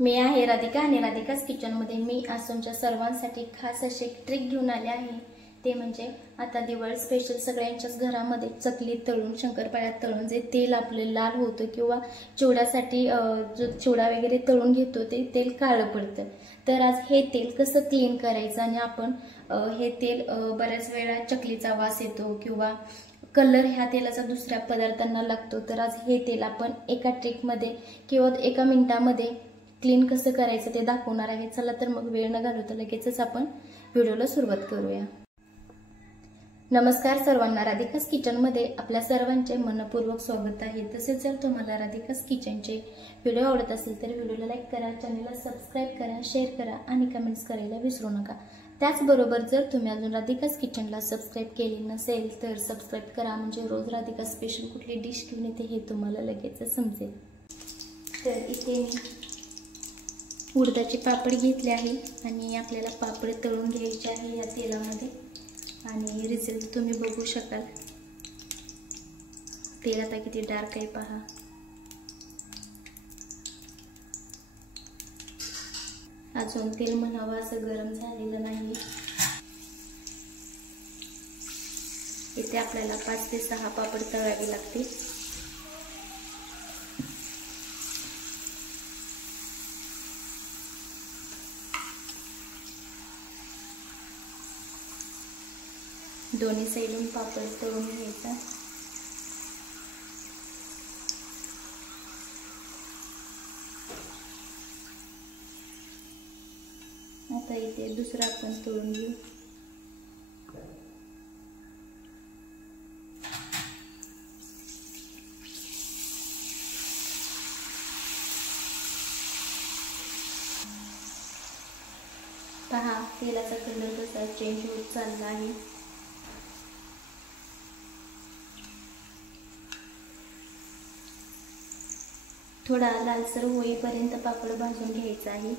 मी आहे राधिका आणि राधिकास किचनमध्ये मी आज तुमच्या सर्वांसाठी खास अशी एक ट्रिक घेऊन आले आहे। ते म्हणजे आता दिवाळी स्पेशल सगळ्यांच्याच घरामध्ये चकली तळून शंकरपाळ्या तळून जे तेल आपले लाल होतं किंवा चिवड्यासाठी जो चिवडा वगैरे तळून घेतो ते तेल काळं पडतं। तर आज हे तेल कसं क्लीन करायचं आणि आपण हे तेल बऱ्याच वेळा चकलीचा वास येतो किंवा कलर ह्या तेलाचा दुसऱ्या पदार्थांना लागतो। तर आज हे तेल आपण एका ट्रिकमध्ये किंवा एका मिनिटामध्ये क्लीन कसं करायचं ते दाखवणार आहे। चला तर मग वेळ न घालवता लगेचच आपण व्हिडिओला सुरुवात करूया। नमस्कार सर्वांना, राधिकास किचनमध्ये आपल्या सर्वांचे मनपूर्वक स्वागत आहे। तसेच जर तुम्हाला राधिकास किचनचे व्हिडिओ आवडत असेल तर व्हिडिओला लाईक करा, चॅनलला सबस्क्राइब करा, शेअर करा आणि कमेंट्स करायला विसरू नका। त्याचबरोबर जर तुम्ही अजून राधिकास किचनला सबस्क्राइब केले नसेल तर सबस्क्राइब करा, म्हणजे रोज राधिका स्पेशल कुठली डिश घेऊन येते हे तुम्हाला लगेच समजेल। तर इथे उडदाचे पापड घेतले आहे आणि आपल्याला पापड तळून घ्यायचे आहे या तेलामध्ये आणि रिझल्ट तुम्ही बघू शकाल। तेल आता किती डार्क आहे पहा। अजून तेल म्हणावं असं गरम झालेलं नाही। इथे आपल्याला 5 ते 6 पापड तळावे लागतील। दोन्ही साइडून पापड तळून घ्यायचा। आता इथे दुसरा आपण तळून घेऊ। पहा तेलाचा कलर कसा चेंज होत चालला आहे। थोडा लालसर होईपर्यंत पापड भाजून घ्यायचा आहे।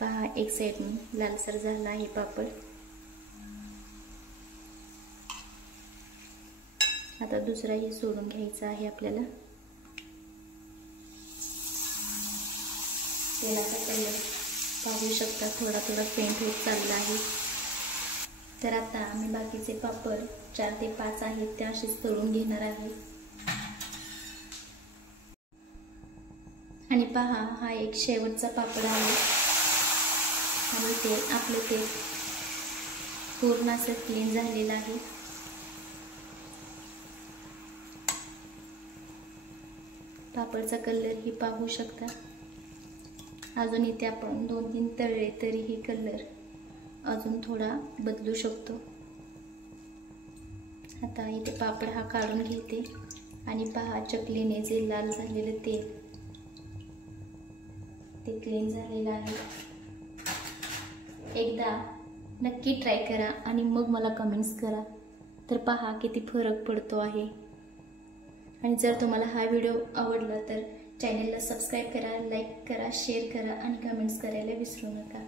पहा एक साइडने लालसर झाला आहे पापड। आता दुसराही सोडून घ्यायचा आहे आपल्याला। तेलाचा कलर पाहू शकता थोडा थोडा फेंट होत चालला आहे। तर आता आम्ही बाकीचे पापड 4 ते 5 आहेत ते असेच तळून घेणार आहे। आणि पहा हा एक शेवटचा पापड आहे आणि ते आपले तेल पूर्ण असं क्लीन झालेलं आहे। पापडचा कलर ही पाहू शकता। अजून इथे आपण 2-3 तळले तरी ही कलर अजून थोडा बदलू शकतो। आता इथे पापड हा काढून घेते आणि पहा चकलीने जे लाल झालेले तेल ते क्लीन झालेलं आहे। एकदा नक्की ट्राय करा आणि मग मला कमेंट्स करा। तर पहा किती फरक पडतो आहे। आणि जर तुम्हाला हा व्हिडिओ आवडला तर चॅनलला सबस्क्राइब करा, लाईक करा, शेअर करा आणि कमेंट्स करायला विसरू नका।